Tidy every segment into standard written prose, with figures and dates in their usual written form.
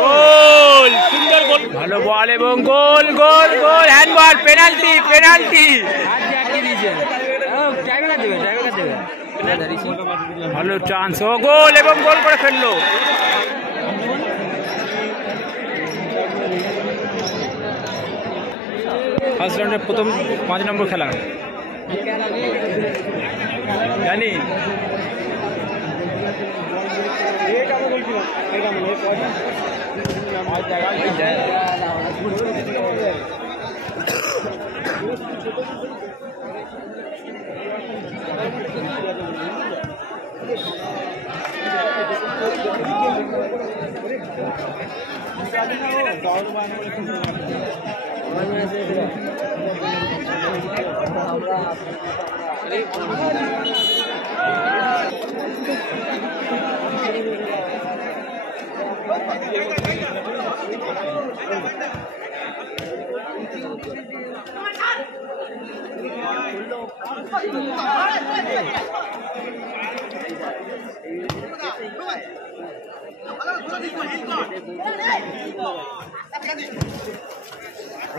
গোল, সুন্দর গোল, ভালো বল এবং গোল গোল গোল, হ্যান্ডবল, পেনাল্টি পেনাল্টি, ভালো চান্স, ও গোল এবং গোল করে ফেললো। ফার্স্ট রাউন্ডের প্রথম 5 নম্বর খেলা জানি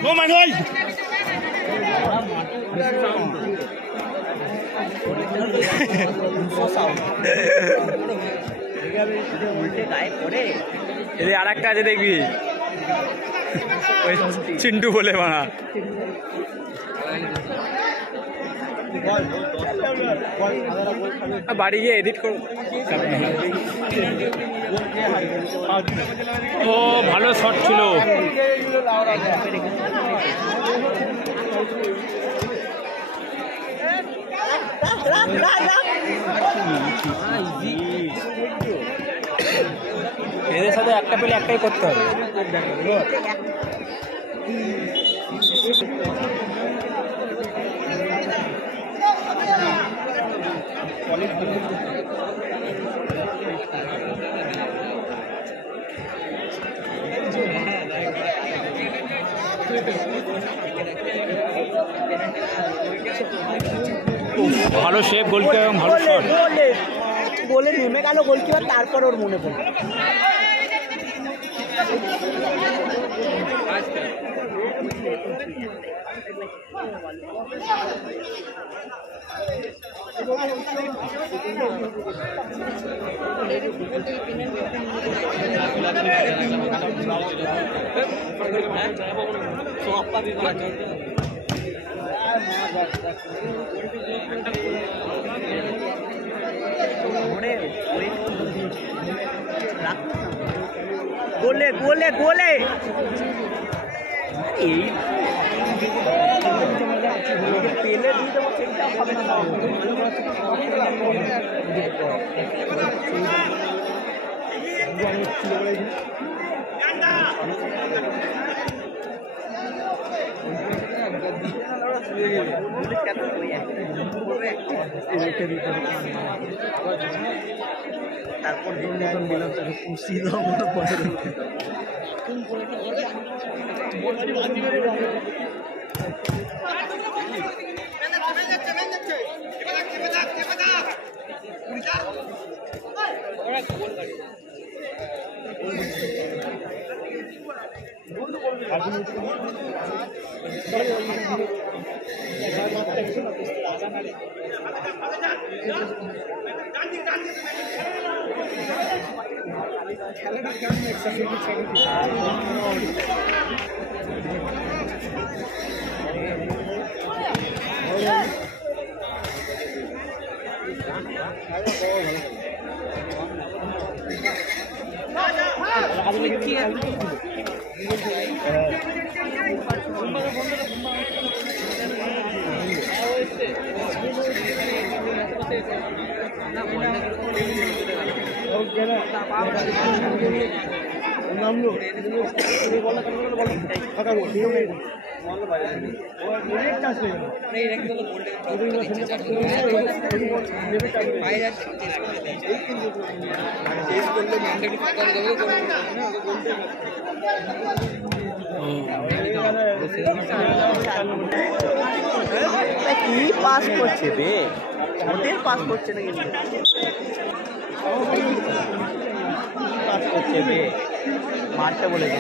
Oh my God! এদের আর একটা আছে দেখবি, ওই চিন্টু বলে মানা। বাড়ি গিয়ে এডিট করো। ও ভালো শট ছিল। এদের সাথে একটা পেলে একটাই করতে হবে। ভালো শেপ গোলকিপার এবং ভালো শট। গোলে নেমে গেল গোলকিপার, তারপর ওর মনে পড়ল। গোলে গোলে গোলে পেলে দিয়ে দেবো, সেটা হবে না। তারপর দিলাম তাকে খুশি কি পাস করছে বে, হোটেল পাস করছে না কিন্তু। করছে মারতে বলেছে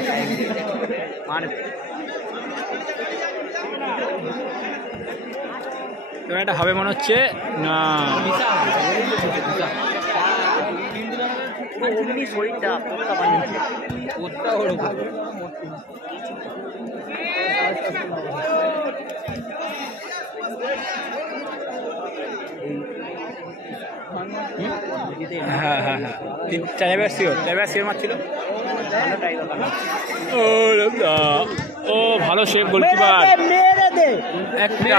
মারবে। এটা হবে মনে হচ্ছে না, অমনি শরীরটা পোক্কা বানিয়েছে পোক্কা ওরকম। হ্যাঁ হ্যাঁ হ্যাঁ 4 শিওর মারছিল। ও ভালো শেপ গোলকিপার, মেরে দে একটা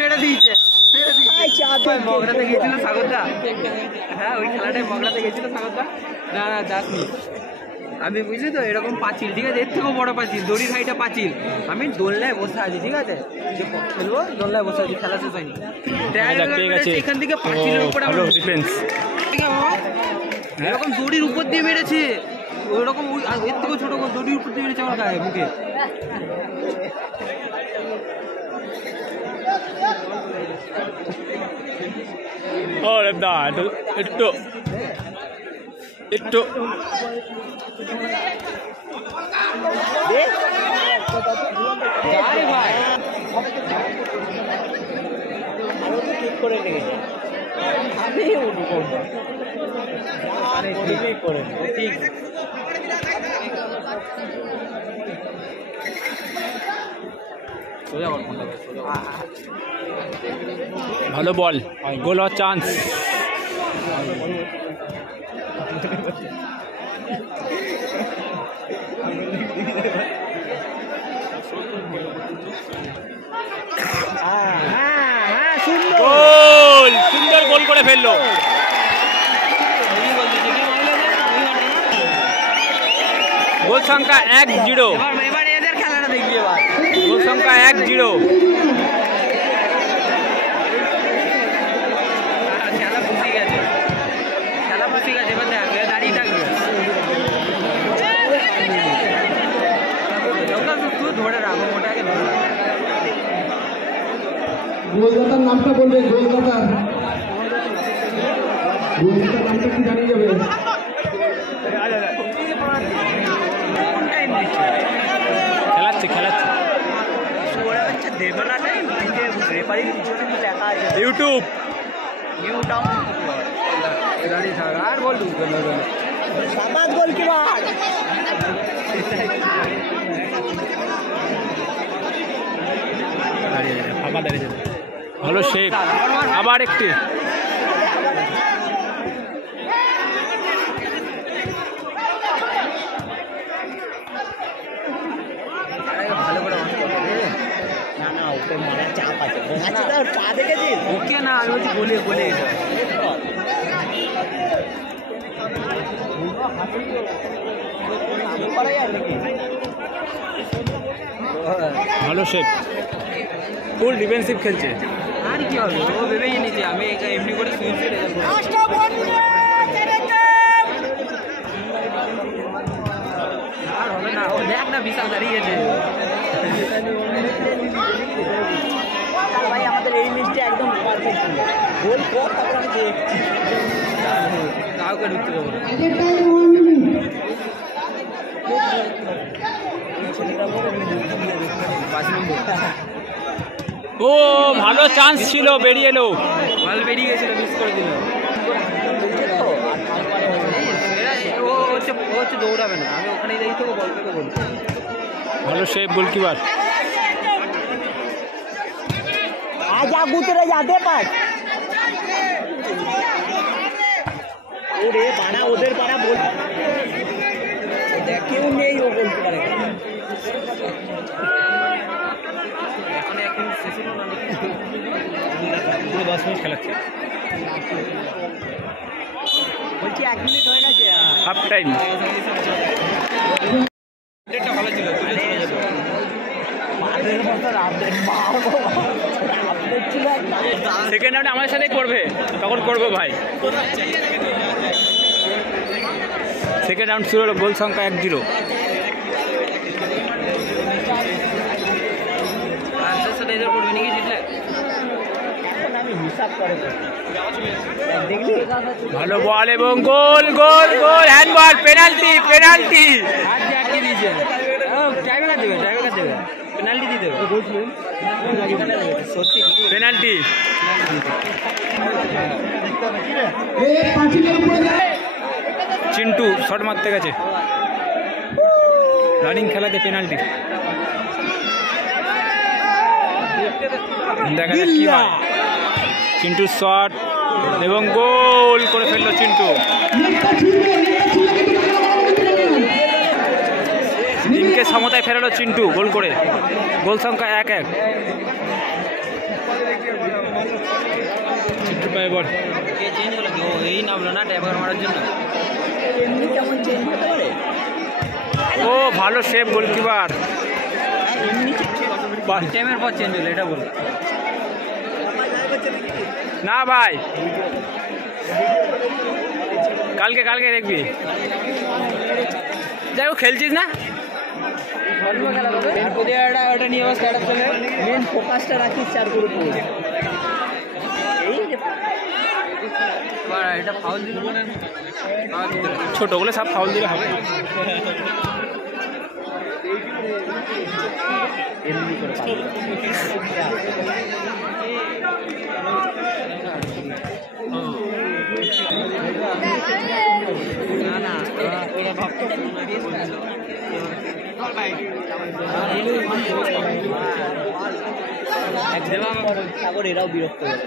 মেরে দিয়েছে। মগরাতে গেছিল সাগরদা, হ্যাঁ ওই খেলাটায় মগরাতে গেছিল সাগরদা। না না যাসনি আমি, বুঝলি তো এরকম পাঁচিল, ঠিক আছে, এর থেকেও বড় পাঁচিল, দড়ির হাইটা পাঁচিল। আমি দোলনায় বসে আছি, ঠিক আছে, যে খেলবো দোলনায় বসে আছি, খেলা শেষ হয়নি। এখান থেকে পাঁচিলের উপরে ডিফেন্স, এরকম দড়ির উপর দিয়ে মেরেছে, ওইরকম এর থেকেও ছোট দড়ির উপর দিয়ে মেরেছে আমার গায়ে মুখে। ও রেবদা একটু একটু ঠিক করে রেখেছে আমি উঠবো করে ঠিক। ভালো বল, গোল হওয়ার চান্স। গোল, সুন্দর গোল করে ফেললো। গোল সংখ্যা 1-0। এবার এদের খেলাটা দেখবি, এবার গোল সংখ্যা 1-0। খেলা বুঝে গেছে, খেলা বুঝে গেছে। এবার দেখ, দাঁড়িয়ে থাকবে, ধরে রাখো, ওটাকে ধরে রাখো। গোলদাতার নামটা বলবে, গোলদাতার নামটা কি জানিয়ে যাবে? খেলাচ্ছে ইউটিউব আর বল গোলকিপার ভালো শেপ, আবার একটি ভালো করে না না ওকে মারার চাপ আছে, তার পা দেখেছিস? ওকে না, আমি বলছি বলে বলে ভালো শেপ, ফুল ডিফেন্সিভ খেলছে। আর কি হবে, ও ভেবেই নিয়েছে আমি এমনি করে সুইচ আর হবে না। ও দেখ না, বিশাল দাঁড়িয়ে গেছে। ভাই আমাদের এই ম্যাচটা একদম পারফেক্ট ছিল, গোল কর তারপর আমি দেখছি কাউকে ঢুকতে দেবো না। ও ভালো চান্স ছিল, বেরিয়ে এলো, বল বেরিয়ে গেছিল, মিস করে দিল। ও হচ্ছে দৌড়াবে না, আমি ওখানেই দেখি তো বল পেতে বলছি। ভালো শেপ গোলকিপার। आजा गुतरे जाते पास ওরে বাড়া ওদের পাড়া বল কেউ নেই, ও বলতে পারে এখন 1 মিনিট শেষ হলো না, পুরো 10 মিনিট খেলাচ্ছে। বলছি 1 মিনিট হয়ে গেছে, হাফ টাইম। এটা ভালো ছিল, সেকেন্ড রাউন্ডে আমার সাথে করবে, তখন করবো ভাই। সেকেন্ড রাউন্ড শুরু হলো, গোল সংখ্যা 1-0। সাথে এদের পড়বে নাকি জিতলে? আমি হিসাব সাফ করে দেখলি ভালো বল এবং গোল গোল গোল হ্যান্ডবল পেনাল্টি পেনাল্টি হাত দিয়ে আটকে দিয়েছে ড্রাইভার দেবে পেনাল্টি দিয়ে দেবে সত্যি পেনাল্টি চিন্টু শট মারতে গেছে রানিং খেলাতে পেনাল্টি দেখা যাক কি হয় চিন্টু শট এবং গোল করে ফেললো চিন্টু টিমকে সমতায় ফেরালো চিন্টু গোল করে গোল সংখ্যা 1-1 চিন্টু পায়ে বল কে চেঞ্জ হলো কি ও এই নামলো না ড্রাইভার মারার জন্য এমনি কেমন চেঞ্জ হতে পারে ও ভালো সেভ গোলকিপার এমনি টাইমের পর চেঞ্জ হলো এটা বলো না ভাই কালকে কালকে দেখবি যাই হোক খেলছিস না ওটা নিয়ে আবার স্টার্ট চলে মেন ফোকাসটা রাখিস চার করে এই এটা ফাউল দিল ছোট গুলো সব ফাউল দিলে হবে এমনি করে না না ওরা ভাবতো সাগর এরাও বিরক্ত হবে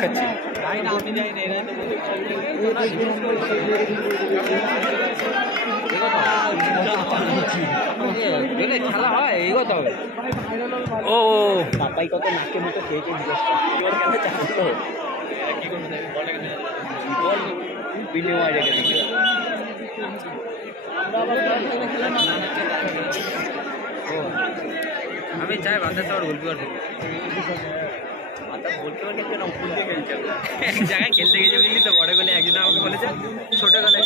খাচ্ছি খেলা হয় এই কথা হবে ও পাপাই কত নাকে মুখে খেয়েছে জিজ্ঞেস কেন চাচ্ছিল বিনিময় রেখে দিচ্ছে আমি চাই বাতাস আর গোলকিপার এক জায়গায় খেলতে গেছে বুঝলি তো বড় গলে একজন আমাকে বলেছে ছোট গলে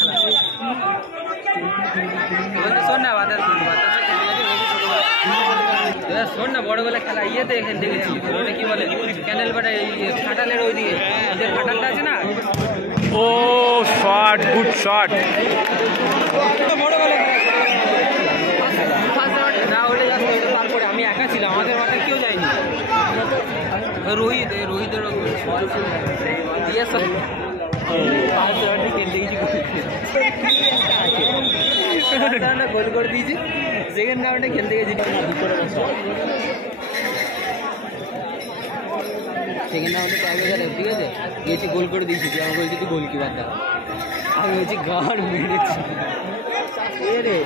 খেলা শোন না বাতাস বাতাসে খেলতে গেছে শোন না বড় গলে খেলা ইয়েতে খেলতে গেছি ওটা কি বলে ক্যানেল বাটা এই খাটালের ওইদিকে ওদের খাটালটা আছে না ও শট গুড শট বড় গলে না ওটা যাচ্ছে তারপরে আমি একা ছিলাম আমাদের মাঠে কেউ যায়নি রোহিতের দিয়ে খেলতে গেছি গোল করে দিয়েছি সেকেন্ড রাউন্ডে খেলতে গেছি সেকেন্ড রাউন্ডে টাইব্রেকার ঠিক আছে গেছি গোল করে দিয়েছি আমার বলছি তুই গোলকিপার দেখা আমি বলছি গান মেরেছি রে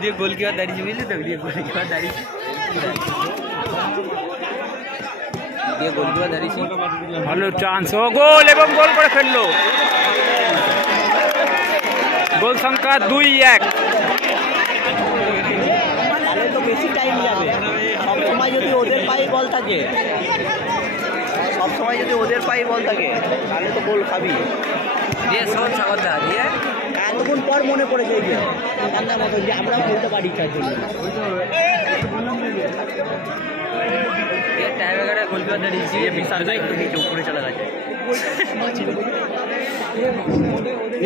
দিয়ে গোলকিপার দাঁড়িয়েছি বুঝলি তো দিয়ে গোলকিপার দাঁড়িয়েছি দিয়ে গোলকিপার দাঁড়িয়েছি ভালো চান্স ও গোল এবং গোল করে ফেললো গোল সংখ্যা 2-1 তাহলে তো বেশি টাইম যাবে সবসময় যদি ওদের পায়ে বল থাকে তাহলে তো গোল খাবি দিয়ে শোন সাগরদা দিয়ে এতক্ষণ পর মনে পড়েছে এই যে ঠান্ডার মতো যে আমরাও খেলতে পারি তার জন্য টাইব্রেকারে গোলকিপার দাঁড়িয়েছি বিশাল একটু নিচে উপরে চলে গেছে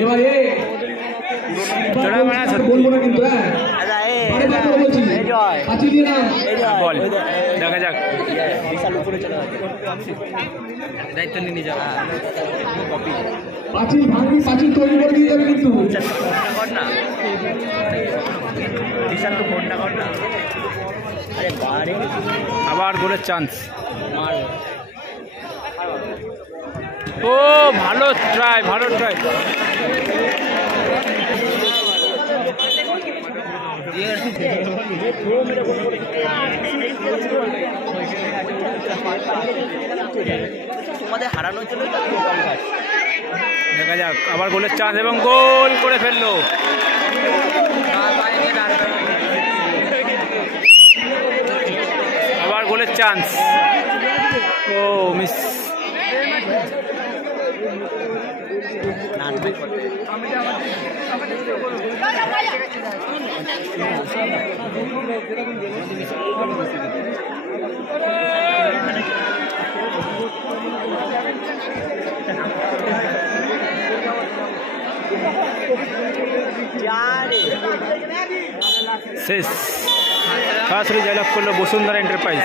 এবারে বলবো না কিন্তু কাছে দিয়ে না বল দেখা যাক বিশাল উপরে চলে গেছে দায়িত্ব নিয়ে যাওয়া পাঁচিল ভাঙবি পাঁচিল তৈরি করে দিয়ে যাবে কিন্তু কর না বিশাল তো ফোনটা কর না আরে বারে আবার গোলের চান্স মার ও ভালো ট্রাই তোমাদের হারানোর জন্য কম কাজ দেখা যাক আবার গোলের চান্স এবং গোল করে ফেললো আবার গোলের চান্স ও মিস না শেষ সরাসরি জয়লাভ করলো বসুন্ধরা এন্টারপ্রাইজ।